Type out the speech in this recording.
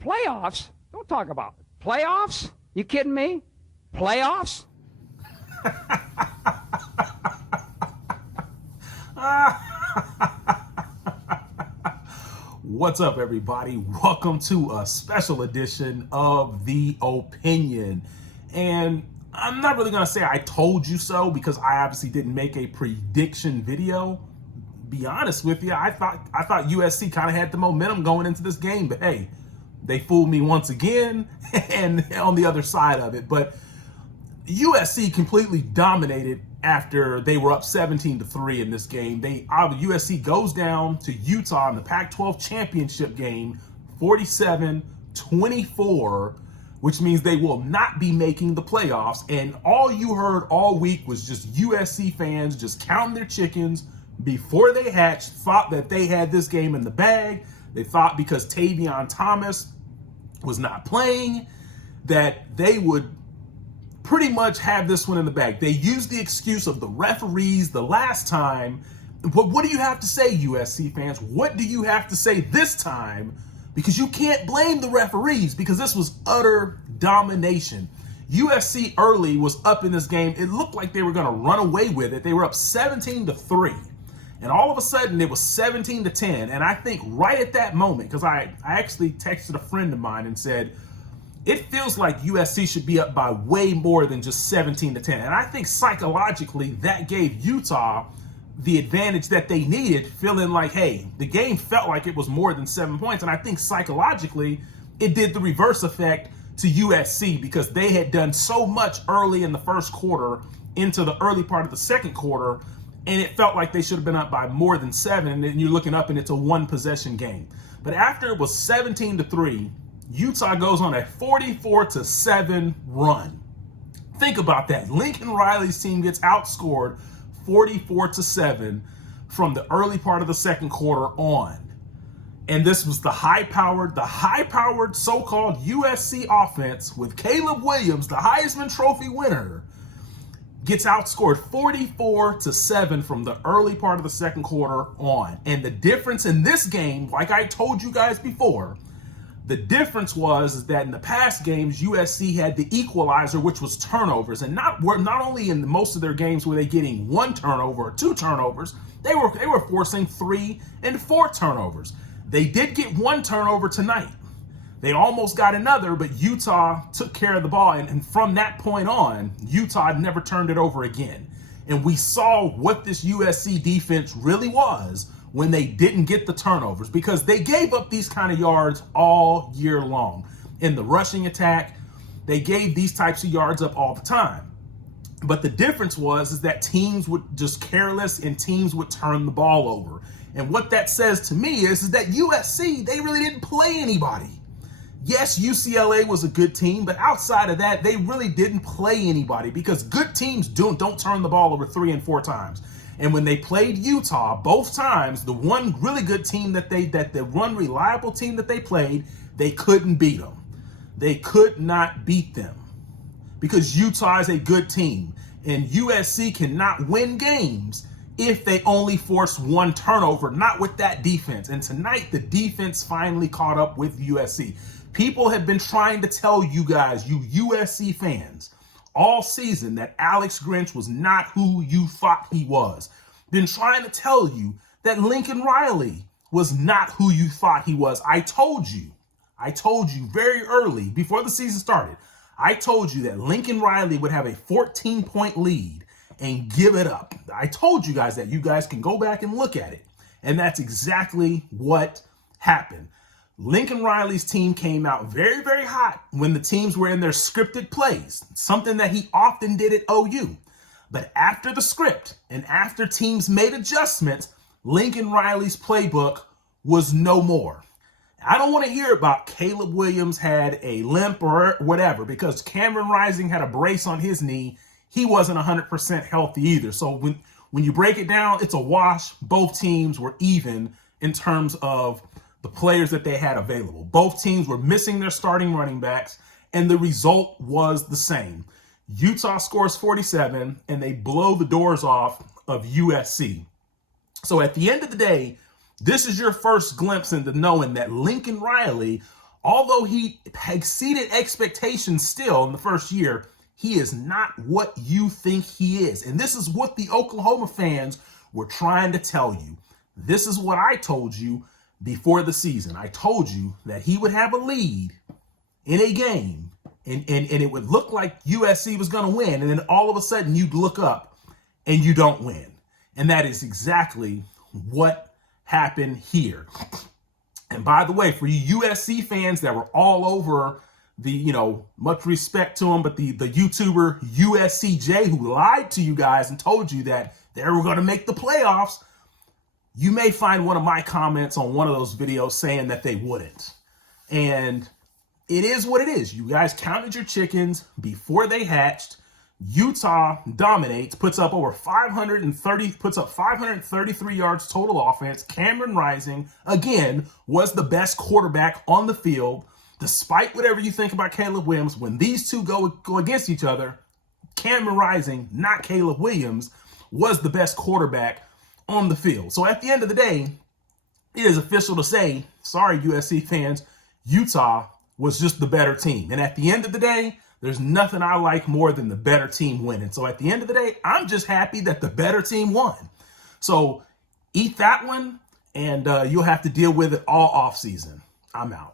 Playoffs? Don't talk about it. Playoffs? You kidding me? Playoffs? What's up, everybody? Welcome to a special edition of The Opinion. And I'm not really going to say I told you so because I obviously didn't make a prediction video. Be honest with you, I thought USC kind of had the momentum going into this game, but hey, they fooled me once again and on the other side of it. But USC completely dominated after they were up 17-3 in this game. USC goes down to Utah in the Pac-12 championship game, 47-24, which means they will not be making the playoffs. And all you heard all week was just USC fans just counting their chickens before they hatched, thought that they had this game in the bag. They thought because Tavion Thomas was not playing that they would pretty much have this one in the bag. They used the excuse of the referees the last time. But what do you have to say, USC fans? What do you have to say this time? Because you can't blame the referees because this was utter domination. USC early was up in this game. It looked like they were going to run away with it. They were up 17-3. And all of a sudden, it was 17-10. And I think right at that moment, because I actually texted a friend of mine and said, it feels like USC should be up by way more than just 17-10. And I think psychologically, that gave Utah the advantage that they needed, feeling like, hey, the game felt like it was more than 7 points. And I think psychologically, it did the reverse effect to USC because they had done so much early in the first quarter into the early part of the second quarter, and it felt like they should have been up by more than 7, and then you're looking up and it's a one-possession game. But after it was 17-3, Utah goes on a 44-7 run. Think about that. Lincoln Riley's team gets outscored 44-7 from the early part of the second quarter on. And this was the high-powered so-called USC offense with Caleb Williams, the Heisman Trophy winner, gets outscored 44-7 from the early part of the second quarter on. And the difference in this game, like I told you guys before, the difference was that in the past games, USC had the equalizer, which was turnovers. And not only in most of their games were they getting 1 turnover or 2 turnovers, they were forcing 3 and 4 turnovers. They did get 1 turnover tonight. They almost got another, but Utah took care of the ball. And from that point on, Utah never turned it over again. And we saw what this USC defense really was when they didn't get the turnovers, because they gave up these kind of yards all year long. In the rushing attack, they gave these types of yards up all the time. But the difference was that teams would just careless and teams would turn the ball over. And what that says to me is that USC, they really didn't play anybody. Yes, UCLA was a good team, but outside of that, they really didn't play anybody because good teams don't turn the ball over 3 and 4 times. And when they played Utah, both times, the one really good team the one reliable team that they played, they couldn't beat them. They could not beat them because Utah is a good team, and USC cannot win games if they only force 1 turnover, not with that defense. And tonight, the defense finally caught up with USC. People have been trying to tell you guys, you USC fans, all season that Alex Grinch was not who you thought he was. Been trying to tell you that Lincoln Riley was not who you thought he was. I told you very early before the season started, I told you that Lincoln Riley would have a 14-point lead and give it up. I told you guys that. You guys can go back and look at it. And that's exactly what happened. Lincoln Riley's team came out very, very hot when the teams were in their scripted plays, something that he often did at OU. But after the script and after teams made adjustments, Lincoln Riley's playbook was no more. I don't want to hear about Caleb Williams had a limp or whatever because Cameron Rising had a brace on his knee. He wasn't 100% healthy either. So when you break it down, it's a wash. Both teams were even in terms of the players that they had available. Both teams were missing their starting running backs, and the result was the same. Utah scores 47, and they blow the doors off of USC. So at the end of the day, this is your first glimpse into knowing that Lincoln Riley, Although he exceeded expectations still in the first year, he is not what you think he is. And this is what the Oklahoma fans were trying to tell you. This is what I told you before the season. I told you that he would have a lead in a game, and it would look like USC was going to win, and then all of a sudden you'd look up and you don't win. And that is exactly what happened here. And by the way, for you USC fans that were all over the, much respect to him, but the YouTuber USCJ who lied to you guys and told you that they were going to make the playoffs, you may find one of my comments on one of those videos saying that they wouldn't. And it is what it is. You guys counted your chickens before they hatched. Utah dominates, puts up 533 yards total offense. Cameron Rising, again, was the best quarterback on the field. Despite whatever you think about Caleb Williams, when these two go against each other, Cameron Rising, not Caleb Williams, was the best quarterback on the field. So at the end of the day, it is official to say, sorry, USC fans, Utah was just the better team. And at the end of the day, there's nothing I like more than the better team winning. So at the end of the day, I'm just happy that the better team won. So eat that one, and you'll have to deal with it all offseason. I'm out.